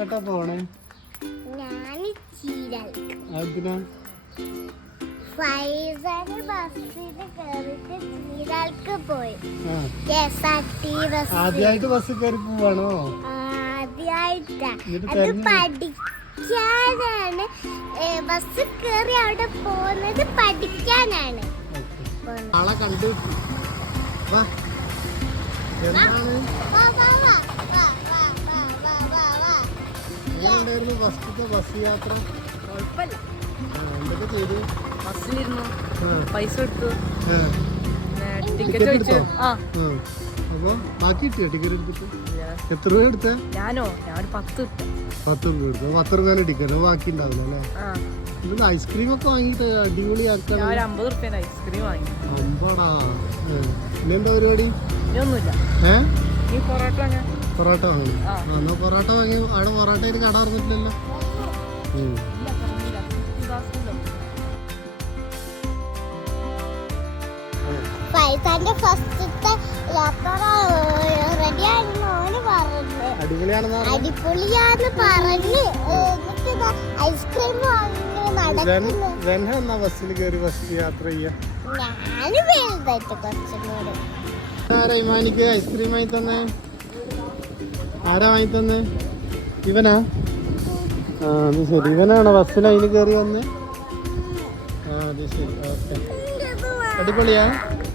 എങ്ങോട്ടാ പോണേ? ഞാൻ ചീരൽക്ക്. അതിനാ ഫൈസല് ബസ്സിൽ കയറിട്ട് ചീരൽക്ക് പോയി. KSRTC ആദ്യമായിട്ട് ബസ് കയറി പോവാണോ? ആദ്യമായിട്ടാ. അത് പഠിക്കാനാണ്. ബസ് കയറി അവിടെ പോകുന്നത് പഠിക്കാനാണ്. ആളെ കണ്ടു. എന്താണ് എങ്ങനെയുണ്ടായിരുന്നു ഫസ്റ്റത്തെ ബസ് യാത്ര? എന്തൊക്കെ ചെയ്തു? ബസ്സിലിരുന്നു, പൈസ എടുത്തു, ടിക്കറ്റ് എടുത്തോ? അപ്പൊ ബാക്കി കിട്ടിയോ ടിക്കറ്റ് എടുത്തിട്ട്? എത്ര രൂപ എടുത്തേ? ഞാനോ? ഞാൻ 10 രൂപ എടുത്തു. 10 രൂപ ടിക്കറ്റ് ബാക്കി ഉണ്ടാവില്ല അല്ലേ? ഇത് ഐസ്ക്രീം ഒക്കെ വാങ്ങിട്ട് അടിപൊളിയാക്കാൻ. 50 ഐസ്ക്രീം വാങ്ങി. അമ്പടാ. ഇന്നെന്താ പരിപാടി? ഒന്നുമില്ല. പൊറോട്ട വാങ്ങി. എന്നാ പൊറോട്ട വാങ്ങി. അവിടെ പൊറോട്ടയിൽ കട പറഞ്ഞിട്ടില്ലല്ലോ. ഫൈസാന്റെ ഫസ്റ്റത്തെ യാത്ര റെഡിയാണെന്ന് പറഞ്ഞു. അടിപൊളിയാന്ന് പറഞ്ഞ് ഐസ്ക്രീം വാങ്ങി നടക്കുന്നു. ബസ്സിൽ കയറി ഫസ്റ്റ് യാത്ര ചെയ്യാ. ഞാൻ വലുതായിട്ട് കുറച്ചും കൂടെ. ആരാ ഇമാനിക്ക് ഐസ്ക്രീം വാങ്ങി തന്നെ? ആരാ വാങ്ങി തന്നെ? ഇവനാ? അത് ശരി. ഇവനാണോ ബസ്സിൽ അതിന് കയറി വന്ന്? അത് ശരി. ഓക്കെ. അടിപൊളിയാ?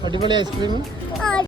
അടിപൊളി ഐസ്ക്രീം.